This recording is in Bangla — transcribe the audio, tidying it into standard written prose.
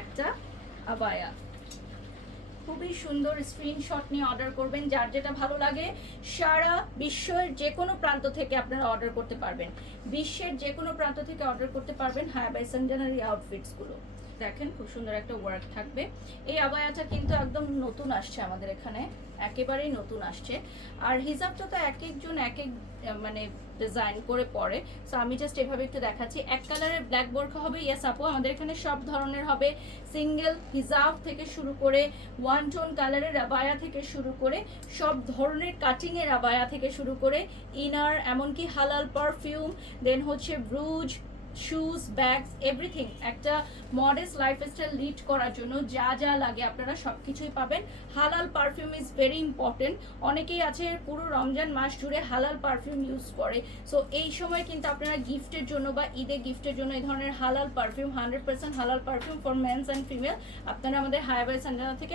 একটা আবায়া। খুবই সুন্দর, স্ক্রিনশট নিয়ে অর্ডার করবেন। যার যেটা ভালো লাগে সারা বিশ্বের যে কোনো প্রান্ত থেকে আপনারা অর্ডার করতে পারবেন, বিশ্বের যে কোনো প্রান্ত থেকে অর্ডার করতে পারবেন হায়া বাই সঞ্জনার এই আউটফিটসগুলো। দেখেন খুব সুন্দর একটা ওয়ার্ক থাকবে। এই আবায়াটা কিন্তু একদম নতুন আসছে আমাদের এখানে, একেবারেই নতুন আসছে। আর হিজাবটা তো এক একজন এক এক মানে ডিজাইন করে পরে, সো আমি জাস্ট এভাবে একটু দেখাচ্ছি। এক কালারের ব্ল্যাক বোরখা হবে, ইয়েস আপু আমাদের এখানে সব ধরনের হবে, সিঙ্গেল হিজাব থেকে শুরু করে ওয়ান টোন কালারের আবায়া থেকে শুরু করে সব ধরনের কাটিংয়ের আবায়া থেকে শুরু করে ইনার, এমনকি হালাল পারফিউম, দেন হচ্ছে ব্রুজ, শুজ, ব্যাগস, এভরিথিং। একটা মডেস্ট লাইফস্টাইল লিড করার জন্য যা যা লাগে আপনারা সব কিছুই পাবেন। হালাল পারফিউম ইজ ভেরি ইম্পর্টেন্ট। অনেকেই আছে পুরো রমজান মাস জুড়ে হালাল পারফিউম ইউজ করে, সো এই সময় কিন্তু আপনারা গিফটের জন্য বা ঈদে গিফটের জন্য এই ধরনের হালাল পারফিউম, 100% হালাল perfume for mens and female আপনারা আমাদের হায়া বাই সঞ্জনা থেকে